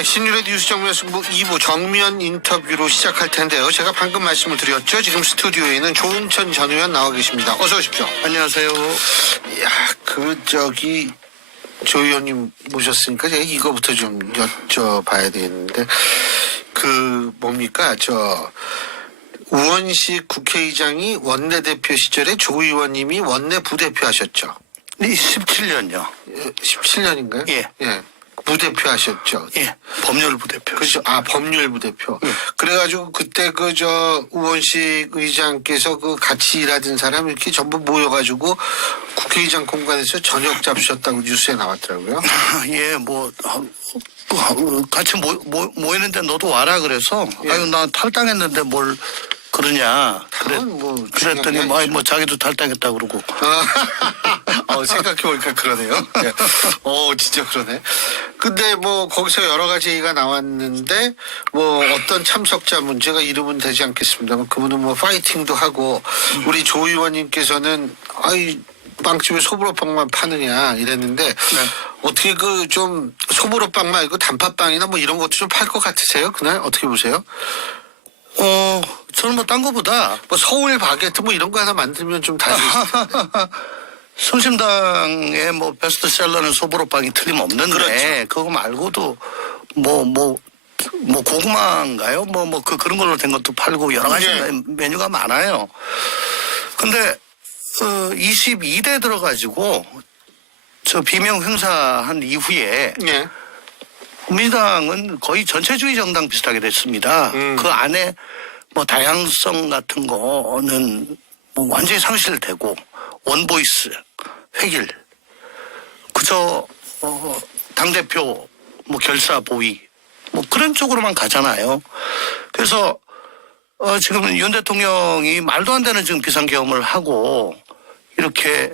네, 신유의 뉴스 정면 승부 2부 정면 인터뷰로 시작할 텐데요. 제가 방금 말씀을 드렸죠. 지금 스튜디오에는 조홍천 전 의원 나와 계십니다. 어서 오십시오. 안녕하세요. 이야, 조 의원님 모셨으니까 제가 이거부터 좀 여쭤봐야 되겠는데, 우원식 국회의장이 원내대표 시절에 조 의원님이 원내 부대표 하셨죠? 17년요. 17년인가요? 예. 예. 부대표 하셨죠? 예. 법률부대표. 그렇죠. 법률부대표. 예. 그래가지고 그때 우원식 의장께서 같이 일하던 사람 이렇게 전부 모여가지고 국회의장 공간에서 저녁 잡수셨다고 뉴스에 나왔더라고요. 예, 같이 모이는데 너도 와라 그래서, 예. 아유, 나 탈당했는데 뭘 그러냐. 그랬더니, 자기도 탈당했다 그러고. 생각해보니까 그러네요. 네. 진짜 그러네. 근데 거기서 여러 가지 얘기가 나왔는데, 어떤 참석자 문제가 이름은 되지 않겠습니다만, 그분은 파이팅도 하고, 우리 조 의원님께서는, 빵집에 소보로빵만 파느냐, 이랬는데, 네. 어떻게 좀 소보로빵 말고 단팥빵이나 이런 것도 좀 팔 것 같으세요? 그날 어떻게 보세요? 저는 딴 거보다. 서울 바게트 이런 거 하나 만들면 좀 다르실 텐데. 성심당의 베스트셀러는 소보로빵이 틀림없는데, 그렇죠. 그거 말고도 고구마인가요? 그런 걸로 된 것도 팔고 여러 가지 예. 메뉴가 많아요. 근데 22대 들어가지고 저 비명 행사한 이후에 예. 민주당은 거의 전체주의 정당 비슷하게 됐습니다. 그 안에 다양성 같은 거는 완전히 상실되고 원보이스, 획일, 그저 당대표 결사 보위 그런 쪽으로만 가잖아요. 그래서 지금 윤 대통령이 말도 안 되는 지금 비상계엄을 하고 이렇게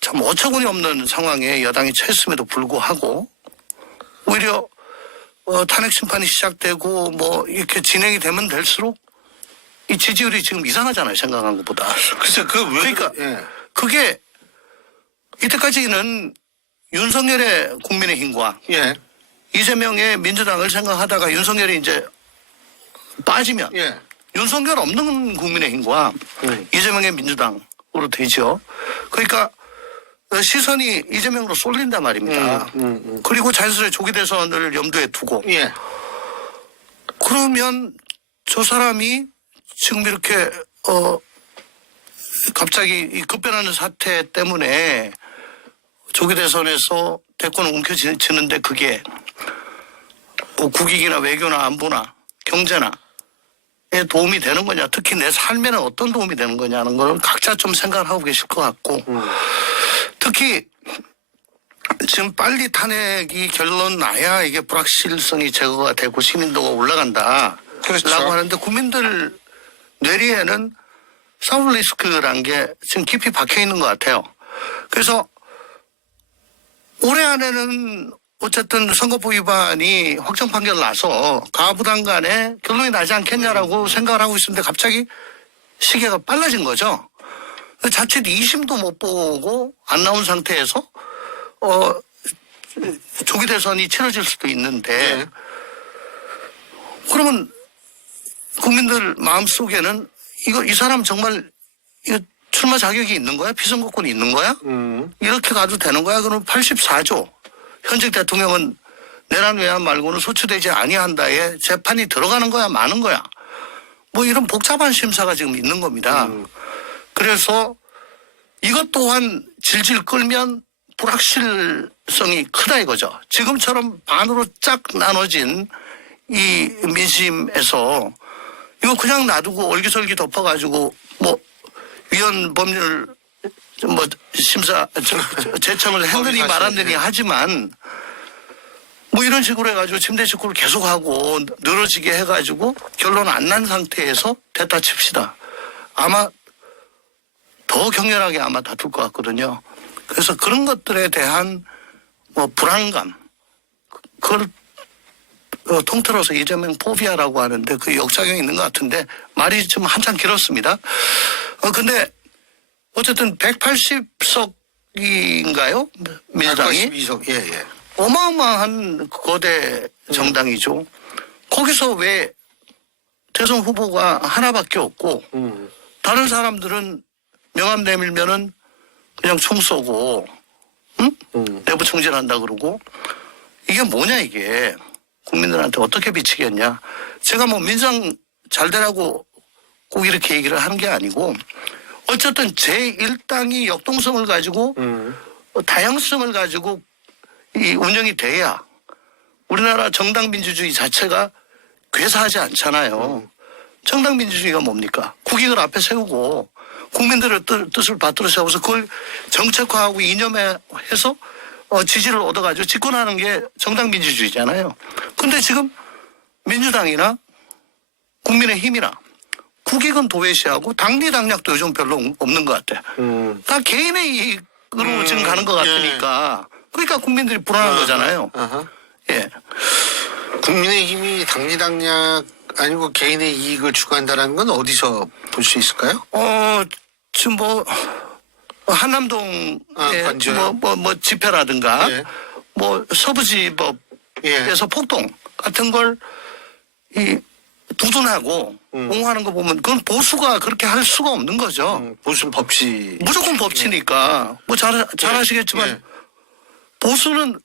참 어처구니 없는 상황에 여당이 처했음에도 불구하고 오히려 탄핵 심판이 시작되고 이렇게 진행이 되면 될수록 이 지지율이 지금 이상하잖아요. 생각한 것보다. 글쎄, 그러니까 예. 그게 이때까지는 윤석열의 국민의힘과 예. 이재명의 민주당을 생각하다가 윤석열이 이제 빠지면 예. 윤석열 없는 국민의힘과 이재명의 민주당으로 되죠. 그러니까 시선이 이재명으로 쏠린단 말입니다. 그리고 자연스레 조기 대선을 염두에 두고 예. 그러면 저 사람이 지금 이렇게 갑자기 이 급변하는 사태 때문에 조기 대선에서 대권을 움켜쥐는데 그게 국익이나 외교나 안보나 경제나 에 도움이 되는 거냐, 특히 내 삶에는 어떤 도움이 되는 거냐는 걸 각자 좀 생각을 하고 계실 것 같고 특히 지금 빨리 탄핵이 결론 나야 이게 불확실성이 제거가 되고 시민도가 올라간다. 그렇죠. 라고 하는데 국민들 뇌리에는 사법 리스크란 게 지금 깊이 박혀 있는 것 같아요. 그래서 올해 안에는 어쨌든 선거법 위반이 확정 판결 나서 가부당 간에 결론이 나지 않겠냐라고 생각을 하고 있었는데 갑자기 시계가 빨라진 거죠. 자칫 2심도 못 보고 안 나온 상태에서 조기 대선이 치러질 수도 있는데 네. 그러면 국민들 마음속에는 이 사람 정말 이거 출마 자격이 있는 거야? 피선거권이 있는 거야? 이렇게 가도 되는 거야? 그러면 84조 현직 대통령은 내란 외환 말고는 소추되지 아니한다에 재판이 들어가는 거야 마는 거야? 이런 복잡한 심사가 지금 있는 겁니다. 그래서 이것 또한 질질 끌면 불확실성이 크다 이거죠. 지금처럼 반으로 쫙 나눠진 이 민심에서 이거 그냥 놔두고 얼기설기 덮어가지고 위헌 법률 심사 제청을 했느니 말았느니 하지만 이런 식으로 해가지고 침대 식구를 계속하고 늘어지게 해가지고 결론 안 난 상태에서 됐다 칩시다. 아마 더 격렬하게 아마 다툴 것 같거든요. 그래서 그런 것들에 대한 불안감 그걸 통틀어서 이재명 포비아라고 하는데 그 역작용이 있는 것 같은데 말이 좀 한참 길었습니다. 근데 어쨌든 180석인가요? 민주당이? 182석, 예. 어마어마한 거대 정당이죠. 거기서 왜 대선 후보가 하나밖에 없고 다른 사람들은 명함 내밀면은 그냥 총 쏘고 내부 총질한다 그러고 이게 뭐냐 이게 국민들한테 어떻게 비치겠냐. 제가 뭐 민주당 잘 되라고 꼭 이렇게 얘기를 하는 게 아니고 어쨌든 제1당이 역동성을 가지고 다양성을 가지고 이 운영이 돼야 우리나라 정당 민주주의 자체가 괴사하지 않잖아요. 정당 민주주의가 뭡니까? 국익을 앞에 세우고 국민들의 뜻을 받들어 세워서 그걸 정책화하고 이념해서 지지를 얻어가지고 집권하는 게 정당 민주주의잖아요. 근데 지금 민주당이나 국민의힘이나 국익은 도외시하고 당리 당략도 요즘 별로 없는 것 같아. 다 개인의 이익으로 지금 가는 것 같으니까. 그러니까 국민들이 불안한 거잖아요. 예. 국민의힘이 당리당략 아니고 개인의 이익을 추구한다는 건 어디서 볼 수 있을까요? 지금 뭐 한남동에 관저요? 뭐 집회라든가 예. 뭐 서부지법에서 예. 폭동 같은 걸 이 두둔하고 옹호하는 거 보면 그건 보수가 그렇게 할 수가 없는 거죠. 무슨 법치? 무조건 법치니까 뭐 잘 아시겠지만 예. 보수는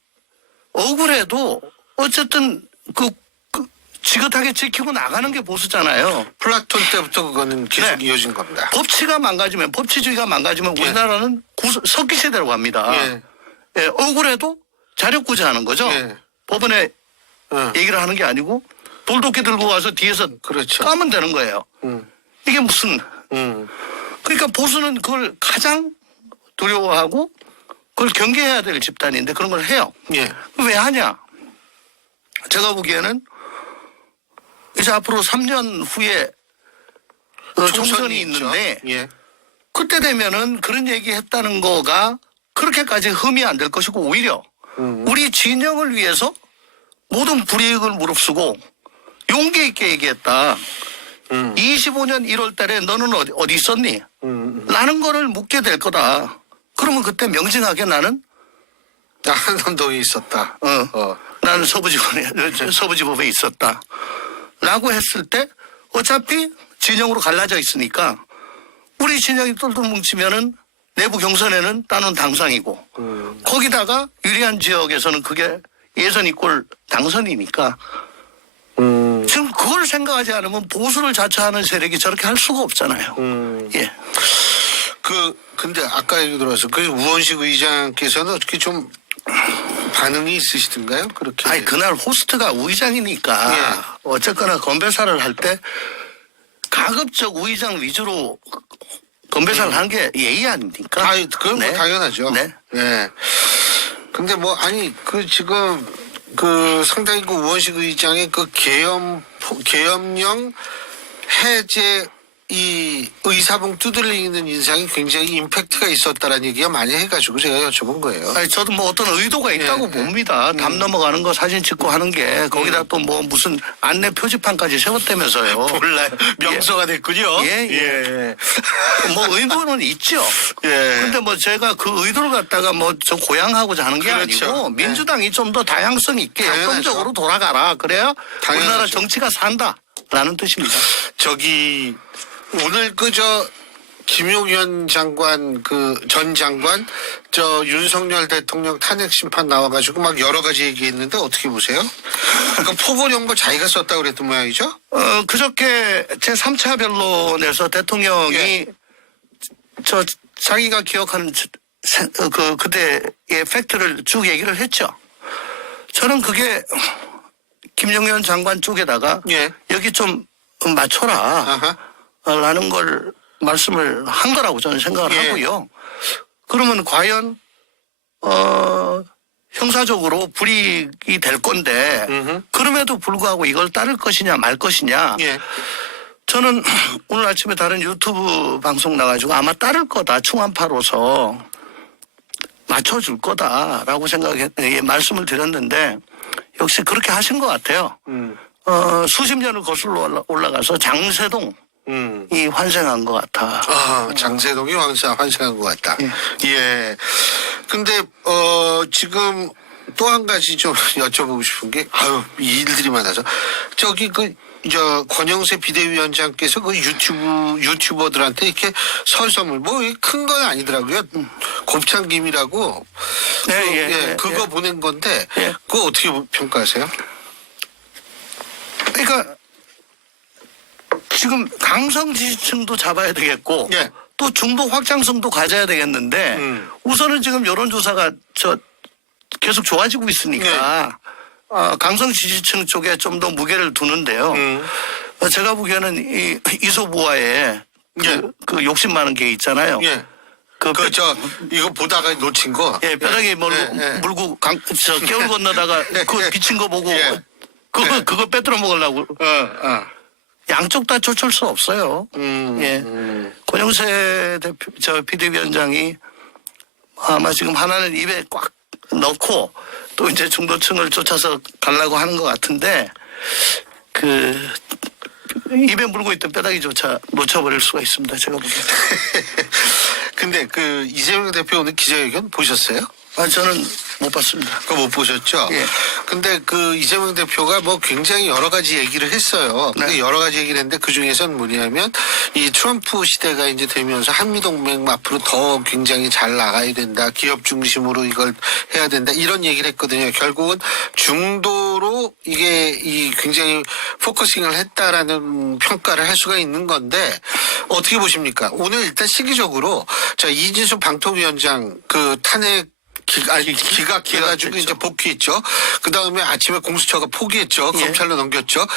억울해도 어쨌든 그 지긋하게 지키고 나가는 게 보수잖아요. 플라톤 때부터 그거는 계속 네. 이어진 겁니다. 법치가 망가지면 법치주의가 망가지면 예. 우리나라는 석기시대로 갑니다. 예. 예, 억울해도 자력구제 하는 거죠. 예. 법원에 어. 얘기를 하는 게 아니고 돌도끼 들고 와서 뒤에서 그렇죠. 까면 되는 거예요. 이게 무슨 그러니까 보수는 그걸 가장 두려워하고 그걸 경계해야 될 집단인데 그런 걸 해요. 예. 왜 하냐? 제가 보기에는 이제 앞으로 3년 후에 총선이 있죠. 있는데 예. 그때 되면은 그런 얘기 했다는 거가 그렇게까지 흠이 안 될 것이고 오히려 우리 진영을 위해서 모든 불이익을 무릅쓰고 용기 있게 얘기했다. 25년 1월 달에 너는 어디 있었니? 라는 거를 묻게 될 거다. 그러면 그때 명징하게 나는 나 한남동에 있었다. 나는 서부지법에 있었다. 라고 했을 때 어차피 진영으로 갈라져 있으니까 우리 진영이 똘똘 뭉치면은 내부 경선에는 따놓은 당상이고 거기다가 유리한 지역에서는 그게 예선 이꼴 당선이니까 지금 그걸 생각하지 않으면 보수를 자처하는 세력이 저렇게 할 수가 없잖아요. 예. 근데 아까 얘기 들어서 그 우원식 의장께서는 어떻게 좀 반응이 있으시던가요? 그렇게. 아니 그날 호스트가 우의장이니까 예. 어쨌거나 건배사를 할 때 가급적 우의장 위주로 건배사를 하는 게 예의 아닙니까? 그건 뭐 당연하죠. 네. 예. 근데 뭐 아니 지금 상당히 우원식 의장의 계엄령 해제 이 의사봉 두들리는 인상이 굉장히 임팩트가 있었다라는 얘기가 많이 해가지고 제가 여쭤본 거예요. 아니 저도 뭐 어떤 의도가 있다고 봅니다. 담 넘어가는 거 사진 찍고 하는 게 거기다 또 뭐 무슨 안내 표지판까지 세웠다면서요. 몰라요. 명소가 됐군요. 예. 뭐 의도는 있죠. 예. 근데 뭐 제가 그 의도를 갖다가 뭐 좀 고양하고자 하는 게 그렇죠. 아니고 민주당이 좀 더 다양성 있게 당연하죠. 역동적으로 돌아가라. 그래야 당연하죠. 우리나라 정치가 산다라는 뜻입니다. 오늘 김용현 장관 전 장관 윤석열 대통령 탄핵 심판 나와가지고 막 여러 가지 얘기했는데 어떻게 보세요? 포고령 거 자기가 썼다고 그랬던 모양이죠? 그저께 제3차 변론에서 대통령이 예. 자기가 기억하는 그때의 팩트를 쭉 얘기를 했죠. 저는 그게 김용현 장관 쪽에다가 예. 여기 좀 맞춰라. 아하. 라는 걸 말씀을 한 거라고 저는 생각을 예. 하고요. 그러면 과연 형사적으로 불이익이 될 건데 그럼에도 불구하고 이걸 따를 것이냐 말 것이냐 예. 저는 오늘 아침에 다른 유튜브 방송 나가지고 아마 따를 거다 충안파로서 맞춰줄 거다라고 말씀을 드렸는데 역시 그렇게 하신 것 같아요. 수십 년을 거슬러 올라가서 장세동 이 환생한 것 같아. 장세동이 환생한 것 같다. 예. 근데 지금 또 한 가지 좀 여쭤보고 싶은 게, 이 일들이 많아서. 저기 권영세 비대위원장께서 그 유튜버들한테 이렇게 설 선물, 뭐 큰 건 아니더라고요. 곱창김이라고. 그거 보낸 건데, 그거 어떻게 평가하세요? 그러니까 지금 강성 지지층도 잡아야 되겠고, 예. 또 중도 확장성도 가져야 되겠는데, 우선은 지금 여론조사가 계속 좋아지고 있으니까, 강성 지지층 쪽에 좀 더 무게를 두는데요. 제가 보기에는 이소부와의 그 욕심 많은 게 있잖아요. 예. 이거 보다가 놓친 거. 예, 뼈다귀 물고 겨울 건너다가 그 비친 거 보고 그거 빼들어 먹으려고. 양쪽 다 쫓을 수 없어요. 권영세 비대위원장이 아마 지금 하나는 입에 꽉 넣고 또 이제 중도층을 쫓아서 가려고 하는 것 같은데 입에 물고 있던 뼈다귀조차 놓쳐버릴 수가 있습니다. 제가 보기에는. 근데 이재명 대표 오늘 기자회견 보셨어요? 저는 못 봤습니다. 그거 못 보셨죠? 예. 근데 이재명 대표가 뭐 굉장히 여러 가지 얘기를 했어요. 근데 여러 가지 얘기를 했는데 그 중에서는 뭐냐면 이 트럼프 시대가 이제 되면서 한미동맹 앞으로 더 굉장히 잘 나가야 된다. 기업 중심으로 이걸 해야 된다. 이런 얘기를 했거든요. 결국은 중도로 이게 굉장히 포커싱을 했다라는 평가를 할 수가 있는 건데 어떻게 보십니까? 오늘 일단 시기적으로 이진수 방통위원장 탄핵 기각해가지고 이제 복귀했죠. 그 다음에 아침에 공수처가 포기했죠. 검찰로 넘겼죠.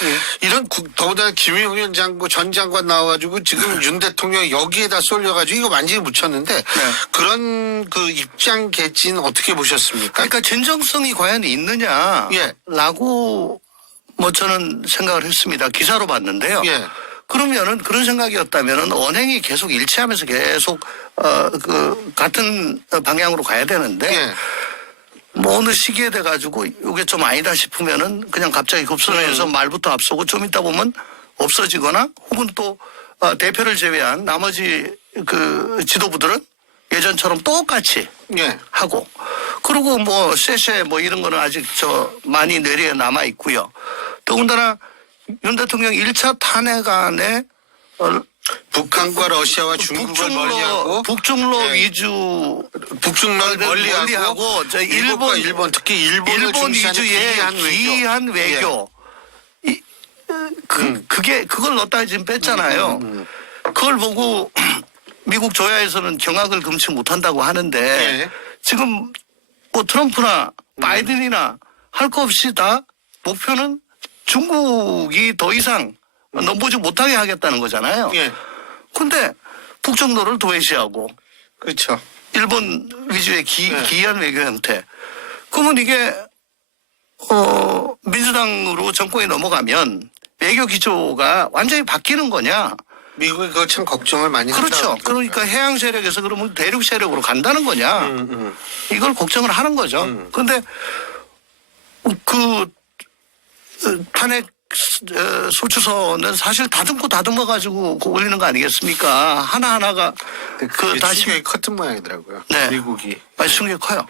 이런 더군다나 김용현 위원장 전 장관 나와가지고 지금 윤 대통령 여기에다 쏠려가지고 이거 완전히 묻혔는데 그런 입장 개진 어떻게 보셨습니까? 그러니까 진정성이 과연 있느냐라고 뭐 저는 생각을 했습니다. 기사로 봤는데요. 그러면은 그런 생각이었다면은 언행이 계속 일치하면서 계속 같은 방향으로 가야 되는데 뭐 어느 시기에 돼 가지고 이게 좀 아니다 싶으면은 그냥 갑자기 급선회해서 말부터 앞서고 좀 있다 보면 없어지거나 혹은 또 대표를 제외한 나머지 지도부들은 예전처럼 똑같이 하고 그리고 뭐 쎄쎄 뭐 이런 거는 아직 많이 뇌리에 남아 있고요. 더군다나 윤 대통령 1차 탄핵 안에 북한과 러시아와 중국을 멀리하고 북중로 위주 북중로를 멀리하고 일본 특히 일본을 위주의 기이한 외교 그걸 넣었다가 지금 뺐잖아요. 그걸 보고 미국 조야에서는 경악을 금치 못한다고 하는데 지금 뭐 트럼프나 바이든이나 할 거 없이 다 목표는 중국이 더 이상 넘보지 못하게 하겠다는 거잖아요. 근데 북중로를 도외시하고 그렇죠. 일본 위주의 기이한 외교 형태. 그러면 이게 민주당으로 정권이 넘어가면 외교 기조가 완전히 바뀌는 거냐? 미국이 그걸 참 걱정을 많이 한다. 그렇죠. 그러니까 해양 세력에서 그러면 대륙 세력으로 간다는 거냐? 이걸 걱정을 하는 거죠. 그런데 탄핵 소추서는 사실 다듬어 가지고 올리는 거 아니겠습니까? 하나하나가 다시 커튼 모양이더라고요. 미국이 충격이 커요.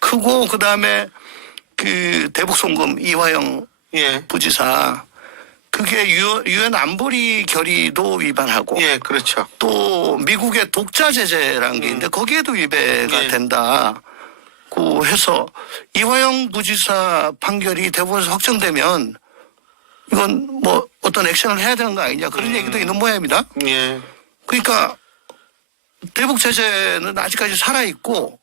크고 그다음에 대북 송금 이화영 부지사 그게 유엔 안보리 결의도 위반하고 그렇죠. 또 미국의 독자 제재라는 게 있는데 거기에도 위배가 된다. 고 해서 이화영 부지사 판결이 대법원에서 확정되면 이건 뭐 어떤 액션을 해야 되는 거 아니냐 그런 얘기도 있는 모양입니다. 그러니까 대북 제재는 아직까지 살아있고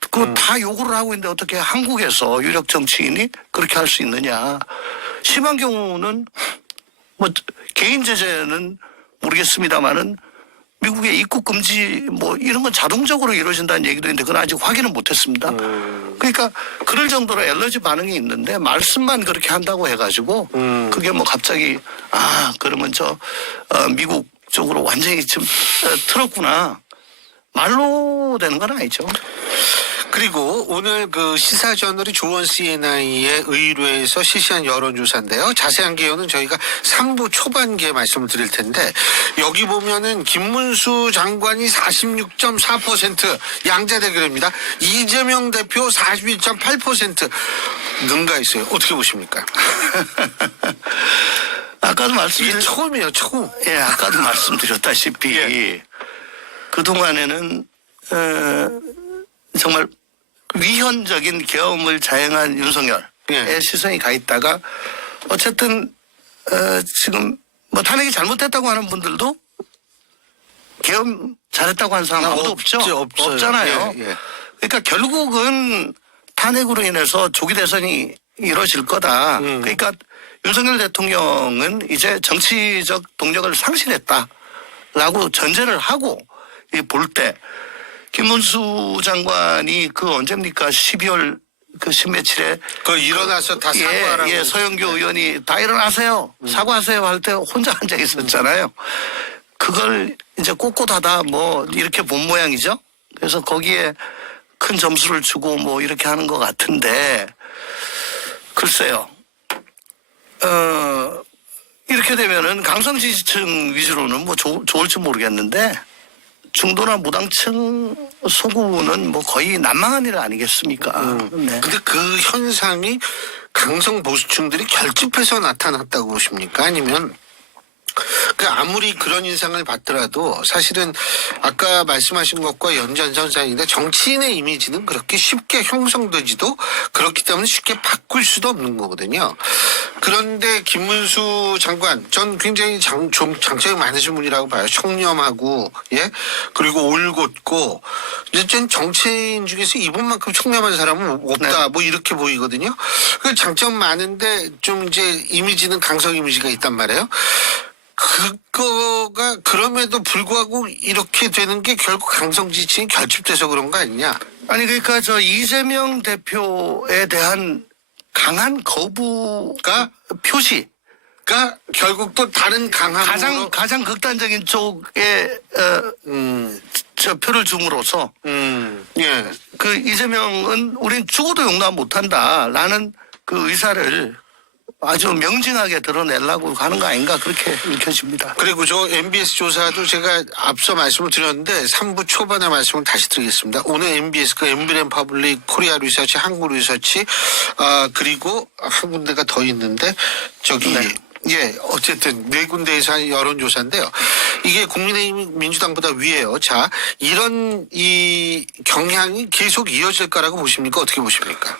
그거 다 요구를 하고 있는데 어떻게 한국에서 유력 정치인이 그렇게 할 수 있느냐. 심한 경우는 뭐 개인 제재는 모르겠습니다만은 미국의 입국 금지 뭐 이런 건 자동적으로 이루어진다는 얘기도 있는데 그건 아직 확인은 못했습니다. 그러니까 그럴 정도로 엘러지 반응이 있는데 말씀만 그렇게 한다고 해가지고 그게 뭐 갑자기 그러면 미국 쪽으로 완전히 지금 틀었구나 말로 되는 건 아니죠. 그리고 오늘 그 시사저널이 조원 CNI의 의뢰에서 실시한 여론조사인데요. 자세한 개요는 저희가 3부 초반기에 말씀을 드릴 텐데 여기 보면은 김문수 장관이 46.4% 양자 대결입니다. 이재명 대표 41.8% 능가 있어요. 어떻게 보십니까? 아까도 이게 말씀드렸 처음이에요, 처음. 예, 아까도 말씀드렸다시피 예. 그동안에는 정말 위헌적인 계엄을 자행한 윤석열의 예. 시선이 가 있다가 어쨌든 지금 뭐 탄핵이 잘못됐다고 하는 분들도 계엄 잘했다고 하는 사람 아무도 없죠. 없어요. 없잖아요. 예, 예. 그러니까 결국은 탄핵으로 인해서 조기 대선이 이루어질 거다. 그러니까 윤석열 대통령은 이제 정치적 동력을 상실했다라고 전제를 하고 볼 때 김문수 장관이 그 언제입니까? 12월 그 십며칠에 그 일어나서 다 사과하라고. 예, 서영교 의원이 다 일어나세요. 사과하세요 할 때 혼자 앉아 있었잖아요. 그걸 이제 꼿꼿하다 뭐 이렇게 본 모양이죠. 그래서 거기에 큰 점수를 주고 뭐 이렇게 하는 것 같은데 글쎄요. 이렇게 되면은 강성 지지층 위주로는 뭐 좋을지 모르겠는데 중도나 무당층 소구는 뭐 거의 난망한 일 아니겠습니까? 네. 근데 그 현상이 강성 보수층들이 결집해서 나타났다고 보십니까? 아니면 그 아무리 그런 인상을 받더라도 사실은 아까 말씀하신 것과 연장선상인데 정치인의 이미지는 그렇게 쉽게 형성되지도 그렇기 때문에 쉽게 바꿀 수도 없는 거거든요. 그런데 김문수 장관 전 굉장히 좀 장점이 많으신 분이라고 봐요. 청렴하고 예 그리고 올곧고 이제 전 정치인 중에서 이분만큼 청렴한 사람은 없다 뭐 이렇게 보이거든요. 그 장점 많은데 좀 이제 이미지는 강성 이미지가 있단 말이에요. 그거가 그럼에도 불구하고 이렇게 되는 게 결국 강성 지지층이 결집돼서 그런 거 아니냐? 아니 그러니까 저 이재명 대표에 대한 강한 거부가 표시 그러니까 결국 또 다른 강함으로 가장 극단적인 쪽에 저 표를 줌으로써 예. 그 이재명은 우린 죽어도 용납 못한다라는 그 의사를 아주 명징하게 드러내려고 하는 거 아닌가 그렇게 읽혀집니다. 그리고 저 MBS 조사도 제가 앞서 말씀을 드렸는데 3부 초반에 말씀을 다시 드리겠습니다. 오늘 MBS 그 엠브렘 퍼블릭 코리아 리서치 한국 리서치 그리고 한 군데가 더 있는데 저기 네. 예 어쨌든 네 군데에서 한 여론조사인데요. 이게 국민의힘 민주당보다 위에요. 자 이런 이 경향이 계속 이어질 거라고 보십니까? 어떻게 보십니까?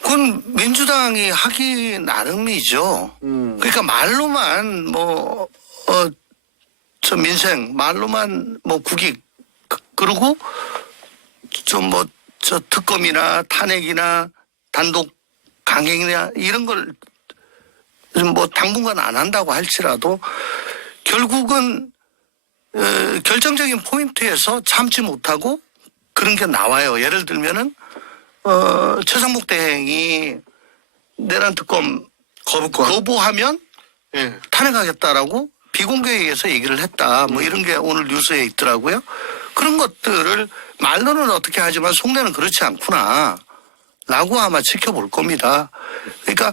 그건 민주당이 하기 나름이죠. 그러니까 말로만 뭐, 저 민생, 말로만 뭐 국익, 그리고 좀 뭐, 저 특검이나 탄핵이나 단독 강행이나 이런 걸 뭐 당분간 안 한다고 할지라도 결국은 결정적인 포인트에서 참지 못하고 그런 게 나와요. 예를 들면은 최상목 대행이 내란 특검 거부하면 예. 탄핵하겠다라고 비공개에서 얘기를 했다. 뭐 이런 게 오늘 뉴스에 있더라고요. 그런 것들을 말로는 어떻게 하지만 속내는 그렇지 않구나. 라고 아마 지켜볼 겁니다. 그러니까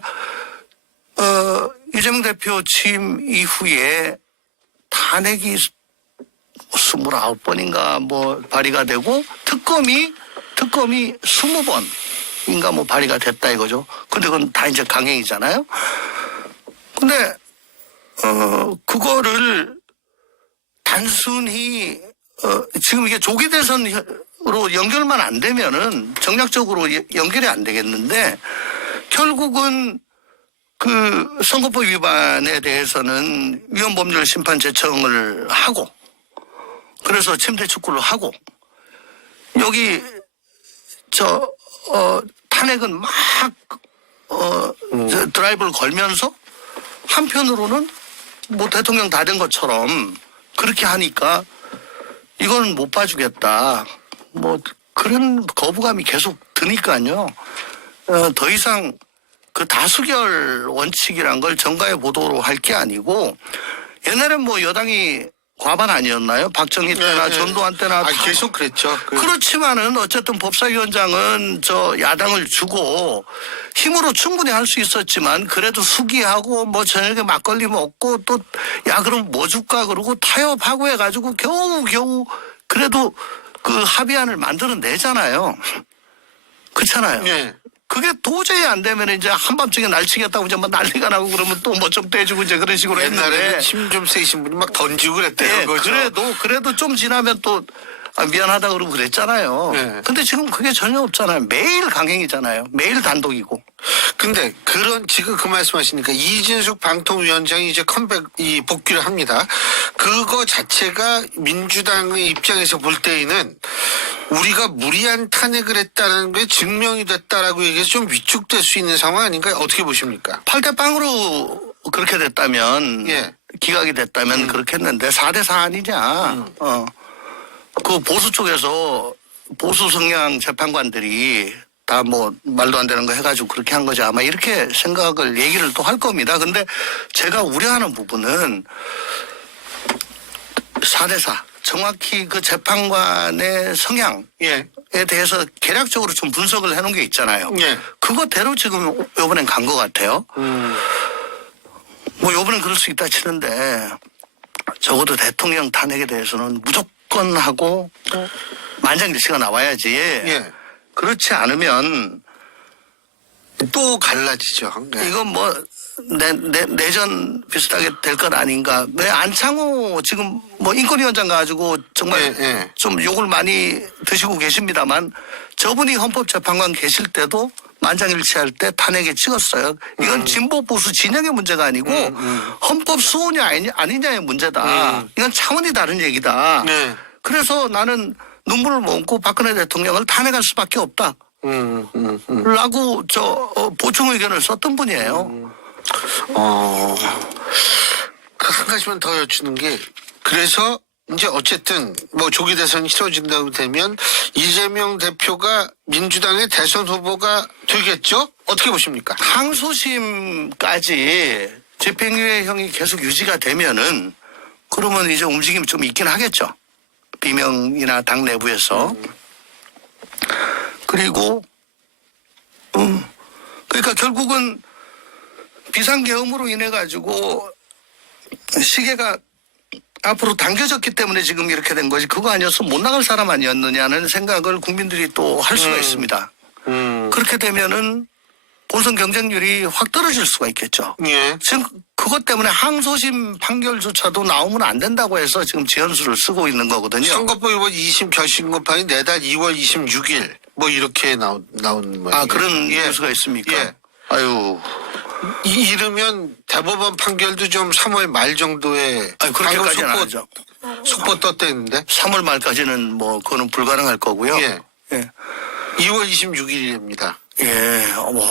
이재명 대표 취임 이후에 탄핵이 29번인가 뭐 발의가 되고 특검이 20번인가 뭐 발의가 됐다 이거죠. 근데 그건 다 이제 강행이잖아요. 근데 그거를 단순히 지금 이게 조기 대선으로 연결만 안 되면은 정략적으로 연결이 안 되겠는데 결국은 그 선거법 위반에 대해서는 위헌법률 심판 제청을 하고 그래서 침대 축구를 하고 여기 탄핵은 막 드라이브를 걸면서 한편으로는 뭐 대통령 다 된 것처럼 그렇게 하니까 이거는 못 봐주겠다. 뭐 그런 거부감이 계속 드니까요. 더 이상 그 다수결 원칙이란 걸 정가의 보도로 할 게 아니고 옛날엔 뭐 여당이 과반 아니었나요? 박정희 때나 전두환 때나. 다. 계속 그랬죠. 그렇지만은 어쨌든 법사위원장은 저 야당을 주고 힘으로 충분히 할 수 있었지만 그래도 수기하고 뭐 저녁에 막걸리 먹고 또 야 그럼 뭐 줄까 그러고 타협하고 해가지고 겨우 그래도 그 합의안을 만들어내잖아요. 그렇잖아요. 예. 그게 도저히 안 되면 이제 한밤중에 날치겠다고 이제 막 난리가 나고 그러면 또 뭐 좀 떼주고 이제 그런 식으로 옛날에는 했는데. 힘 좀 세신 분이 막 던지고 그랬대요. 예, 그거죠. 그래도 좀 지나면 또 미안하다 그러고 그랬잖아요. 네. 근데 지금 그게 전혀 없잖아요. 매일 강행이잖아요. 매일 단독이고. 근데 지금 그 말씀하시니까 이진숙 방통위원장이 이제 복귀를 합니다. 그거 자체가 민주당의 입장에서 볼 때에는 우리가 무리한 탄핵을 했다는 게 증명이 됐다라고 얘기해서 좀 위축될 수 있는 상황 아닌가요? 어떻게 보십니까? 8대 0으로 그렇게 됐다면 예. 기각이 됐다면 그렇게 했는데 4대 4 아니냐. 그 보수 쪽에서 보수 성향 재판관들이 다 뭐 말도 안 되는 거 해가지고 그렇게 한 거지 아마 이렇게 생각을 얘기를 또 할 겁니다. 근데 제가 우려하는 부분은 4대 4 정확히 그 재판관의 성향 예. 에 대해서 개략적으로 좀 분석을 해놓은 게 있잖아요. 예. 그거대로 지금 요번엔 간 것 같아요. 뭐 요번엔 그럴 수 있다 치는데 적어도 대통령 탄핵에 대해서는 무조건 하고 만장일치가 나와야지. 예. 그렇지 않으면 또 갈라지죠. 네. 이건 뭐 내전 비슷하게 될 것 아닌가. 왜 안창호 지금 뭐 인권위원장 가지고 정말 예. 좀 욕을 많이 드시고 계십니다만 저분이 헌법재판관 계실 때도 만장일치할 때 탄핵에 찍었어요. 이건 진보 보수 진영의 문제가 아니고 헌법 수호냐 아니냐의 문제다. 이건 차원이 다른 얘기다. 네. 그래서 나는 눈물을 머금고 박근혜 대통령을 탄핵할 수밖에 없다. 라고 보충 의견을 썼던 분이에요. 그 한 가지만 더 여쭈는 게 그래서 이제 어쨌든 뭐 조기 대선이 치러진다고 되면 이재명 대표가 민주당의 대선 후보가 되겠죠? 어떻게 보십니까? 항소심까지 집행유예형이 계속 유지가 되면은 그러면 이제 움직임이 좀 있긴 하겠죠. 비명이나 당 내부에서. 그리고 그러니까 결국은 비상계엄으로 인해 가지고 시계가 앞으로 당겨졌기 때문에 지금 이렇게 된 거지 그거 아니었으면 못 나갈 사람 아니었느냐는 생각을 국민들이 또 할 수가 있습니다. 그렇게 되면은 본선 경쟁률이 확 떨어질 수가 있겠죠. 예. 지금 그것 때문에 항소심 판결조차도 나오면 안 된다고 해서 지금 지연수를 쓰고 있는 거거든요. 선거법 이번 2심 결심검판이 내달 2월 26일 뭐 이렇게 나온 모양이에요. 아 그런 뉴스가 있습니까? 예. 아유. 이르면 대법원 판결도 좀 3월 말 정도에 아니, 그렇게까지는 안 하죠. 속보 떴다는데 3월 말까지는 뭐 그거는 불가능할 거고요. 예. 예. 2월 26일입니다. 예. 어머.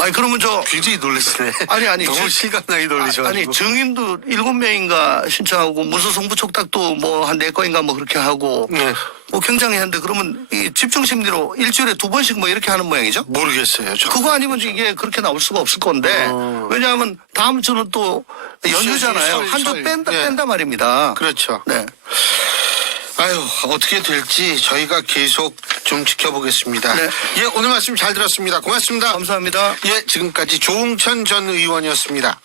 아니 그러면 굉장히 놀랐네. 아니 너무 실감나게 놀리셔가지고. 아니 증인도 7명인가 신청하고 무소송부 촉탁도 뭐 한 4건인가 뭐 그렇게 하고 네. 뭐 굉장히 했는데 그러면 이 집중심리로 일주일에 2번씩 뭐 이렇게 하는 모양이죠? 모르겠어요. 그거 아니면 이게 그렇게 나올 수가 없을 건데 왜냐하면 다음 주는 또 연휴잖아요. 한 주 뺀다 말입니다. 그렇죠. 네. 아유, 어떻게 될지 저희가 계속 좀 지켜보겠습니다. 네. 예, 오늘 말씀 잘 들었습니다. 고맙습니다. 감사합니다. 예, 지금까지 조응천 전 의원이었습니다.